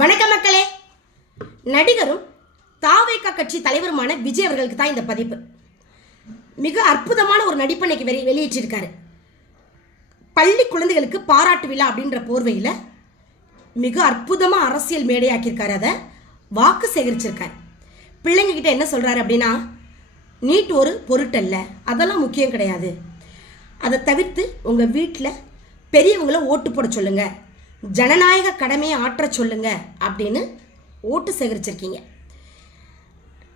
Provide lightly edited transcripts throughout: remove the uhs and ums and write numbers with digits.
வணக்கம் மக்களே. நடிகரும் தாவேகா கட்சி தலைவருமான விஜய் அவர்களுக்கு தான் இந்த பதிப்பு. மிக அற்புதமான ஒரு நடிப்பை இன்னைக்கு வெளியிட்டிருக்காரு. பள்ளி குழந்தைகளுக்கு பாராட்டு விழா அப்படின்ற போர்வையில் மிக அற்புதமாக அரசியல் மேடையாக்கியிருக்காரு. அதை வாக்கு சேகரிச்சிருக்காரு. பிள்ளைங்க கிட்ட என்ன சொல்றாரு அப்படின்னா, நீட் ஒரு பொருட்டல்ல, அதெல்லாம் முக்கியம் கிடையாது, அதை தவிர்த்து உங்கள் வீட்டில் பெரியவங்கள ஓட்டு போட சொல்லுங்க, ஜனநாயக கடமையை ஆற்ற சொல்லுங்க அப்படின்னு ஓட்டு சேகரிச்சிருக்கீங்க.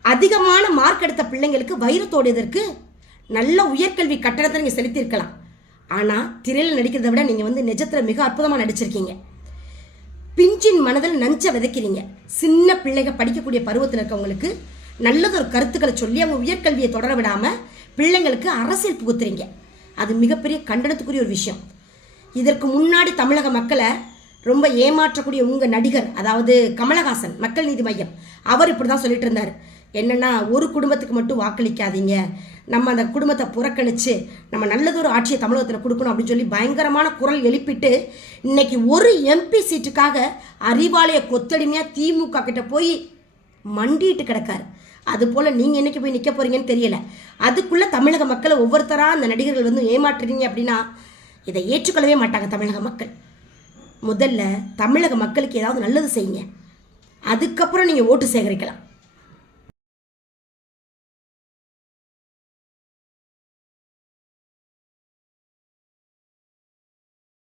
அதிகமான மார்க் எடுத்த பிள்ளைங்களுக்கு வைரத்தோடையதற்கு நல்ல உயர்கல்வி கட்டணத்தை நீங்கள் செலுத்தியிருக்கலாம். ஆனால் திரையில் நடிக்கிறத விட நீங்கள் நிஜத்தில் மிக அற்புதமாக நடிச்சிருக்கீங்க. பிஞ்சின் மனதில் நஞ்சை விதைக்கிறீங்க. சின்ன பிள்ளைங்க படிக்கக்கூடிய பருவத்தில் இருக்கவங்களுக்கு நல்லதொரு கருத்துக்களை சொல்லி அவங்க உயர்கல்வியை தொடர விடாமல் பிள்ளைங்களுக்கு அரசியல் புகுத்துறீங்க. அது மிகப்பெரிய கண்டனத்துக்குரிய ஒரு விஷயம். இதற்கு முன்னாடி தமிழக மக்களை ரொம்ப ஏமாற்றக்கூடிய உங்கள் நடிகர், அதாவது கமலஹாசன், மக்கள் நீதி மையம், அவர் இப்படி தான் சொல்லிட்டு இருந்தார். என்னென்னா, ஒரு குடும்பத்துக்கு மட்டும் வாக்களிக்காதீங்க, நம்ம அந்த குடும்பத்தை புறக்கணித்து நம்ம நல்லதொரு ஆட்சியை தமிழகத்தில் கொடுக்கணும் அப்படின்னு சொல்லி பயங்கரமான குரல் எழுப்பிட்டு இன்னைக்கு ஒரு எம்பி சீட்டுக்காக அறிவாலய கொத்தடிமையாக திமுக கிட்ட போய் மண்டிட்டு கிடக்காரு. அதுபோல் நீங்கள் என்னைக்கு போய் நிற்க போகிறீங்கன்னு தெரியல. அதுக்குள்ளே தமிழக மக்களை ஒவ்வொருத்தராக அந்த நடிகர்கள் ஏமாற்றுறீங்க அப்படின்னா இதை ஏற்றுக்கொள்ளவே மாட்டாங்க தமிழக மக்கள். முதல்ல தமிழக மக்களுக்கு ஏதாவது நல்லது செய்யுங்க, அதுக்கப்புறம் நீங்கள் ஓட்டு சேகரிக்கலாம்.